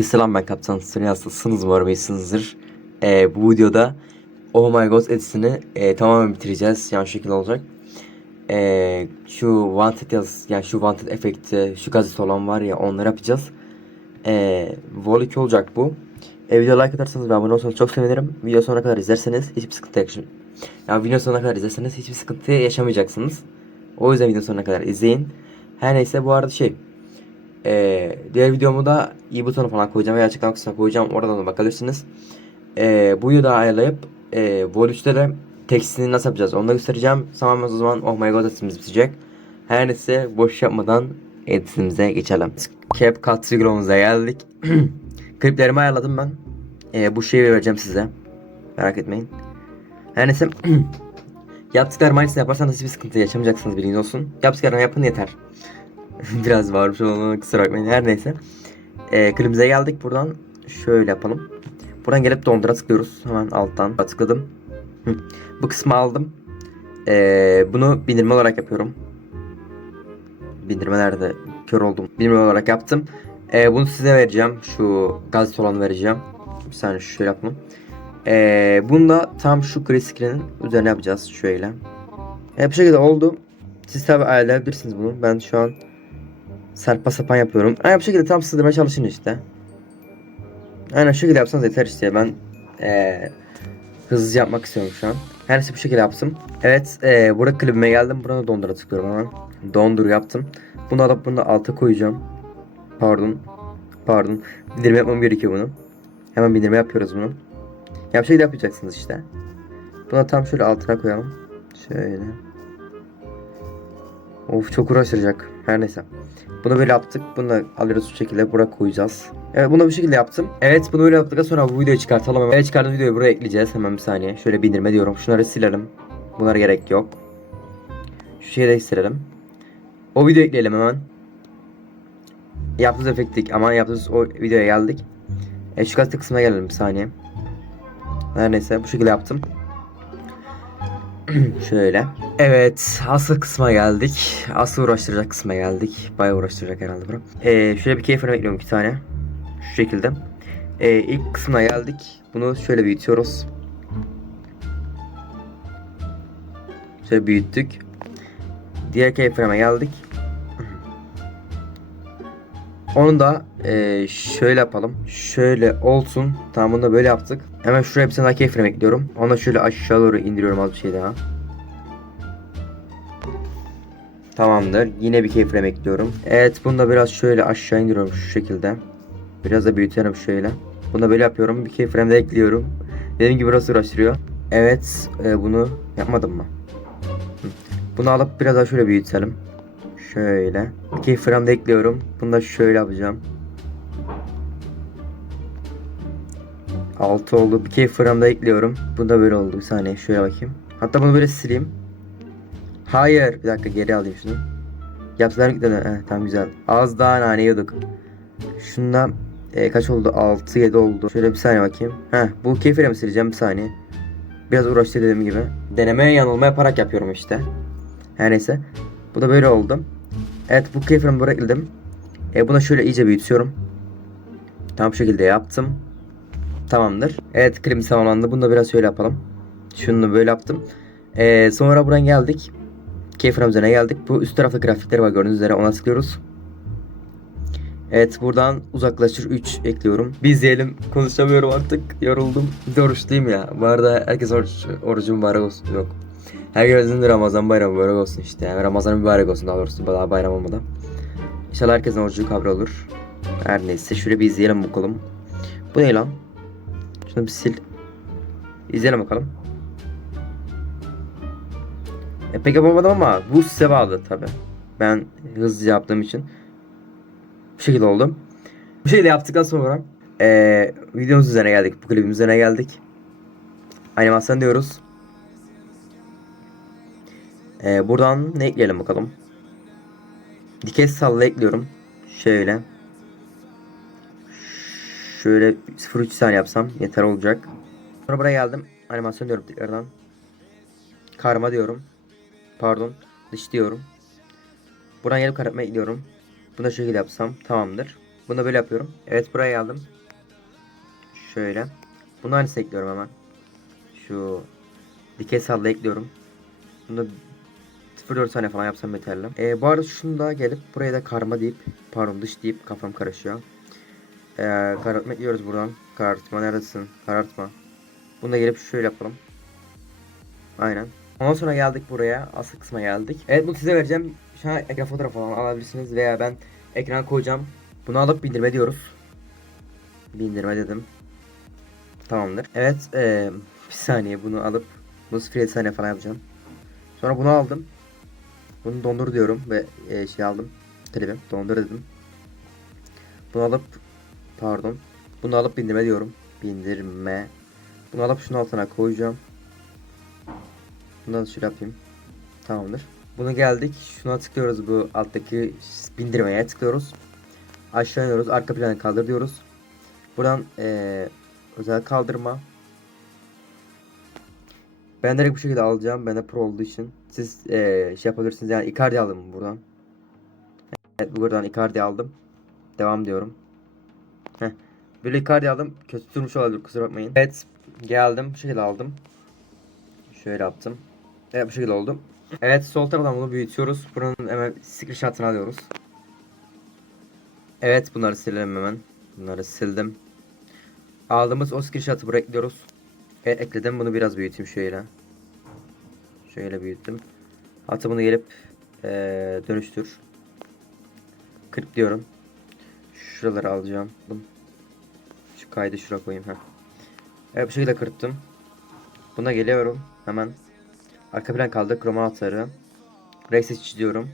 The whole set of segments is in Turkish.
Herkese selam, ben Kaptan Sırrı. Nasılsınız? Umarım iyisinizdir. Bu videoda Oh My God edisini tamamen bitireceğiz. Yanlış şekilde olacak. Şu wanted yani şu wanted efekti, şu gazete olan var ya, onları yapacağız. Vol 2 olacak bu. Video like atarsanız ve abone olursanız çok sevinirim. Video sonuna kadar izlerseniz hiçbir sıkıntı yani video sonuna kadar izlerseniz hiçbir sıkıntı yaşamayacaksınız. O yüzden video sonuna kadar izleyin. Her neyse, bu arada diğer videomu da i butonu falan koyacağım veya açıklama kısmına koyacağım. Oradan da bakabilirsiniz. Bu videoda ayarlayıp Vol 3'te de tekstini nasıl yapacağız onu da göstereceğim. Tamamen o zaman Oh My God editimiz bitecek. Her neyse, boş yapmadan editimize geçelim. CapCut videomuza geldik. Kliplerimi ayarladım ben. Bu şeyi vereceğim size. Merak etmeyin. Her neyse. Yaptıklarımı aynısını yaparsanız hiçbir sıkıntı yaşamayacaksınız, bilginiz olsun. Yaptıklarını yapın yeter. Biraz varmış olduğunu kusura bakmayın. Her neyse. Klibimize geldik. Buradan şöyle yapalım. Buradan gelip dondura tıklıyoruz. Hemen alttan tıkladım. Bu kısmı aldım. Bunu bindirme olarak yapıyorum. Bindirmelerde kör oldum. Bindirme olarak yaptım. Bunu size vereceğim. Şu gazete olanı vereceğim. Bir saniye şöyle yapalım. Bunu da tam şu gri screen'in üzerine yapacağız. Şöyle. Bu şekilde oldu. Siz tabi ayarlayabilirsiniz bunu. Ben şu an sarpa sapan yapıyorum. Aynen bu şekilde tam sığdırmaya çalışın işte. Aynen şu şekilde yapsanız yeter işte. Ben hızlı yapmak istiyorum şu an. Her neyse, bu şekilde yaptım. Evet, burada klibime geldim. Burada dondura tıklıyorum hemen. Dondur yaptım. Bunu alıp bunu da alta koyacağım. Pardon. Bindirme yapmam gerekiyor bunu. Hemen bindirme yapıyoruz bunu. Ya bu şekilde yapacaksınız işte. Bunu tam şöyle altına koyalım. Şöyle. Of, çok uğraştıracak. Her neyse. Bunu böyle yaptık. Bunu da alıyoruz bu şekilde. Buraya koyacağız. Evet, bunu bu şekilde yaptım. Evet, bunu böyle yaptıktan sonra bu videoyu çıkartalım. Evet, çıkardığım videoyu buraya ekleyeceğiz. Hemen bir saniye. Şöyle bindirme diyorum. Şunları silelim. Bunlara gerek yok. Şu şeyi de silelim. O videoyu ekleyelim hemen. Yaptığımız efektik ama yaptığımız o videoya geldik. Şu gazete kısmına gelelim bir saniye. Her neyse, bu şekilde yaptım. Şöyle. Evet, asıl kısma geldik. Asıl uğraştıracak kısma geldik. Bayağı uğraştıracak herhalde bunu. Şöyle bir keyfine bekliyorum, 2 tane. Şu şekilde. İlk kısmına geldik. Bunu şöyle büyütüyoruz. Şöyle büyüttük. Diğer keyfine geldik. Onu da şöyle yapalım. Şöyle olsun. Tamam, bunu da böyle yaptık. Hemen şuraya bir tane daha keyfine ekliyorum. Onu da şöyle aşağı doğru indiriyorum, az bir şey daha. Tamamdır. Yine bir keyframe ekliyorum. Evet, bunu da biraz şöyle aşağı indiriyorum şu şekilde. Biraz da büyütelim şöyle. Bunu da böyle yapıyorum. Bir keyframe de ekliyorum. Dediğim gibi burası uğraştırıyor. Evet, bunu yapmadım mı? Bunu alıp biraz daha şöyle büyütelim. Şöyle. Bir keyframe de ekliyorum. Bunu da şöyle yapacağım. 6 oldu. Bir keyframe de ekliyorum. Bu da böyle oldu. Bir saniye şöyle bakayım. Hatta bunu böyle sileyim. Hayır, bir dakika, geri alayım şunu. Yaptılar gitmeden. Tamam, güzel. Az daha nane yiyorduk. Şundan kaç oldu? 6 7 oldu. Şöyle bir saniye bakayım. Bu keyifle mi sileceğim, bir saniye. Biraz uğraştı dediğim gibi. Deneme yanılma yaparak yapıyorum işte. Her neyse. Bu da böyle oldu. Evet, bu keyifle bıraktım. Buna şöyle iyice büyütüyorum. Tam bu şekilde yaptım. Tamamdır. Evet, klibim tamamlandı. Bunu da biraz şöyle yapalım. Şunu böyle yaptım. Sonra buraya geldik. Keyframe üzerine geldik. Bu üst tarafta grafikleri var, gördüğünüz üzere, ona tıklıyoruz. Evet, buradan uzaklaştır 3 ekliyorum. Bir izleyelim. Konuşamıyorum artık. Yoruldum. Bir de oruçluyum ya. Bu arada herkes orucu mübarek olsun. Yok. Herkesin de Ramazan bayramı mübarek olsun işte. Yani Ramazan mübarek olsun, daha doğrusu daha bayram olmadan. İnşallah herkesin orucu kabul olur. Her neyse, şöyle bir izleyelim bakalım. Bu ne lan? Şunu bir sil. İzleyelim bakalım. Pek yapamadım ama bu size bağlı tabi. Ben hızlıca yaptığım için. Bu şekilde oldu. Bu şekilde yaptıktan sonra videomuz üzerine geldik. Bu klibimiz üzerine geldik. Animasyon diyoruz. Buradan ne ekleyelim bakalım. Dikey salla ekliyorum. Şöyle. Şöyle 0,3 saniye yapsam yeter olacak. Sonra buraya geldim. Animasyon diyorum tekrardan. Karma diyorum. Pardon. Dış diyorum. Buradan gelip karartma ekliyorum. Bunu da şu şekilde yapsam tamamdır. Bunu böyle yapıyorum. Evet, buraya geldim. Şöyle. Bunu aynısını ekliyorum hemen. Şu dikey salla ekliyorum. Bunu 0,4 saniye falan yapsam yeterli. Bu arada şunu da gelip buraya da karma deyip, pardon, dış deyip kafam karışıyor. Karartma ekliyoruz buradan. Karartma neredesin? Karartma. Bunu da gelip şöyle yapalım. Aynen. Ondan sonra geldik buraya. Asıl kısma geldik. Evet, bunu size vereceğim. Şu an ekran fotoğrafı falan alabilirsiniz veya ben ekrana koyacağım. Bunu alıp bindirme diyoruz. Bindirme dedim. Tamamdır. Evet, bir saniye bunu alıp bunu 0,7 saniye falan yapacağım. Sonra bunu aldım. Bunu dondur diyorum ve şey aldım. Klibi dondur dedim. Bunu alıp, pardon. Bunu alıp bindirme diyorum. Bindirme. Bunu alıp şunun altına koyacağım. Bundan şöyle yapayım. Tamamdır. Bunu geldik. Şuna tıklıyoruz, bu alttaki bindirmeye tıklıyoruz. Aşağı iniyoruz. Arka planı kaldır diyoruz. Buradan özel kaldırma. Ben direkt bu şekilde alacağım. Ben de pro olduğu için. Siz şey yapabilirsiniz. Yani Icardi aldım buradan. Evet, buradan Icardi aldım. Devam diyorum. Heh. Böyle Icardi aldım. Kötü durmuş olabilir, kusura bakmayın. Evet, geldim. Bu şekilde aldım. Şöyle yaptım. Evet, bu şekilde oldu. Evet, sol taraftan bunu büyütüyoruz. Buranın hemen screenshot'ını alıyoruz. Evet, bunları silelim hemen. Bunları sildim. Aldığımız o screenshot'ı buraya ekliyoruz. Evet, ekledim. Bunu biraz büyüteyim şöyle. Şöyle büyüttüm. Hatta bunu gelip dönüştür. 40 diyorum. Şuraları alacağım. Şu kaydı şuraya koyayım. Heh. Evet, bu şekilde kırptım. Buna geliyorum. Hemen arka plan kaldı. Chroma atarı. Burayı seçiyorum.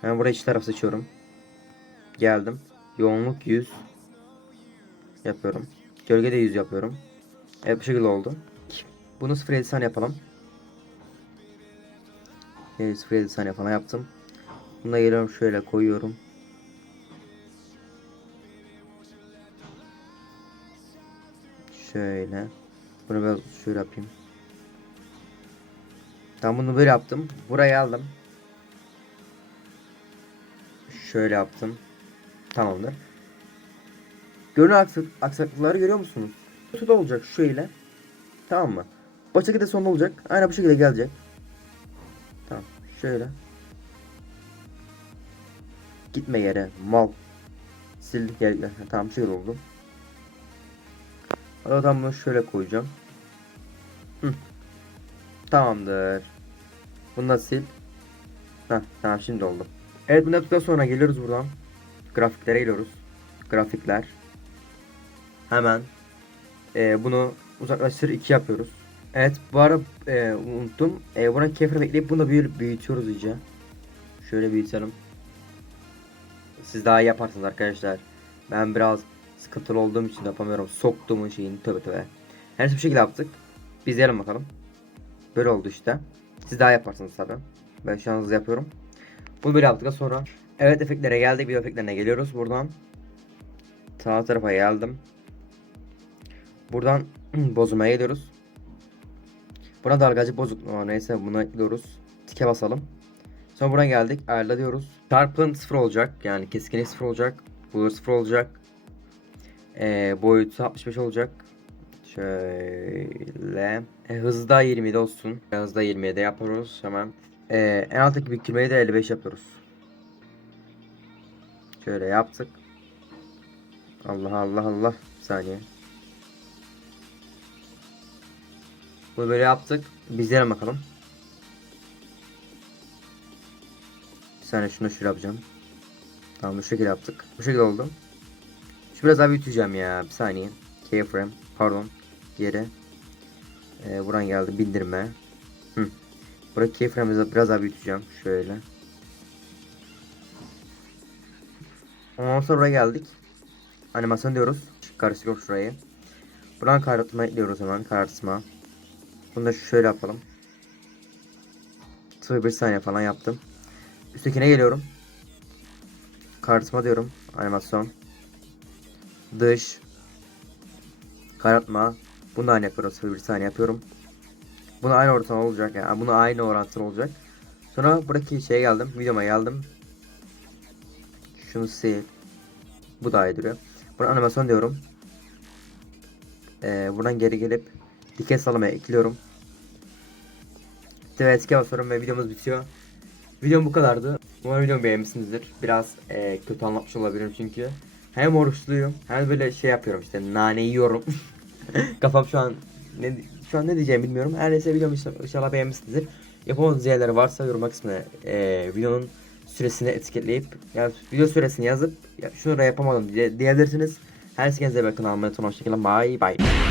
Hemen buraya iç taraf seçiyorum. Geldim. Yoğunluk 100 yapıyorum. Gölge de 100 yapıyorum. Evet, bu şekilde oldu. Bunu 0,7 saniye yapalım. 0,7 saniye falan yaptım. Buna geliyorum, şöyle koyuyorum. Şöyle. Bunu biraz şöyle yapayım. Tam bunu böyle yaptım. Burayı aldım. Şöyle yaptım. Tamamdır. Görünen aksaklıkları görüyor musunuz? Kutuda olacak şöyle. Tamam mı? O şekilde son olacak. Aynen bu şekilde gelecek. Tamam. Şöyle. Gitme yere. Mal. Sildik yerler. Tamam, şöyle oldu. Oradan bunu şöyle koyacağım. Hı. Tamamdır. Bunu da sil. Heh, tamam, şimdi oldu. Evet, bunu yaptıktan sonra geliyoruz buradan. Grafiklere geliyoruz. Grafikler. Hemen bunu uzaklaştır 2 yapıyoruz. Evet, bu ara unuttum. Buna kefir ekleyip bunu da büyütüyoruz iyice. Şöyle büyütelim. Siz daha iyi yaparsınız arkadaşlar. Ben biraz sıkıntılı olduğum için yapamıyorum. Soktuğumun şeyini, tövbe tövbe. Her şey bu şekilde yaptık. Biz yiyelim bakalım. Böyle oldu işte. Siz daha yaparsınız tabi. Ben şu an hızlı yapıyorum. Bunu böyle yaptık sonra. Evet, efektlere geldik. Video efektlerine geliyoruz. Buradan sağ tarafa geldim. Buradan bozulmaya geliyoruz. Buna dalgacı bozukluğu, neyse, buna ekliyoruz. Tike basalım. Sonra buradan geldik. Ayarla diyoruz. Sharpen 0 olacak. Yani keskinlik 0 olacak. Blur 0 olacak. Boyutu 65 olacak. Şöyle. Hızı da 27 olsun. Hızı da 27 yapıyoruz hemen. En alttaki bükülmeyi de 55 yapıyoruz. Şöyle yaptık. Allah Allah Allah. Bir saniye. Bunu böyle yaptık. Bizlere bakalım. Bir saniye, şunu şöyle yapacağım. Tamam, bu şekilde yaptık. Bu şekilde oldu. Şu biraz daha büyüteceğim ya. Bir saniye. Keyframe. Pardon. Geri. Buradan geldi. Bindirme. Hı. Burayı keyframe'ı biraz daha büyüteceğim. Şöyle. Ondan sonra buraya geldik. Animasyon diyoruz. Karıştırıyoruz şurayı. Buradan karartma ekliyoruz hemen. Karartma. Bunu da şöyle yapalım. 0,1 saniye falan yaptım. Üsttekine geliyorum. Karartma diyorum. Animasyon. Dış. Karartma. Bunu da aynı yapıyorum. 0,1 saniye yapıyorum. Bunu aynı orantılı olacak. Yani bunu aynı orantılı olacak. Sonra buradaki şeye geldim. Videoma geldim. Şunu sil. Bu daha iyi duruyor. Buna animasyon diyorum. Buradan geri gelip dikey salamaya ekliyorum. Ve etki basıyorum ve videomuz bitiyor. Videom bu kadardı. Umarım videomu beğenmişsinizdir. Biraz kötü anlatmış olabilirim çünkü. Hem oruçluyum hem böyle şey yapıyorum işte nane yiyorum. Kafam şu an ne diyeceğimi bilmiyorum. Her neyse videomu inşallah beğenmişsinizdir. Yapamadığınız yerleri varsa yoruma kısmına videonun süresini etiketleyip yani video süresini yazıp ya şunu da yapamadım diyebilirsiniz. Her şey kendinize bakın. Almayı unutmayın. Hoşçakalın. Bye bye.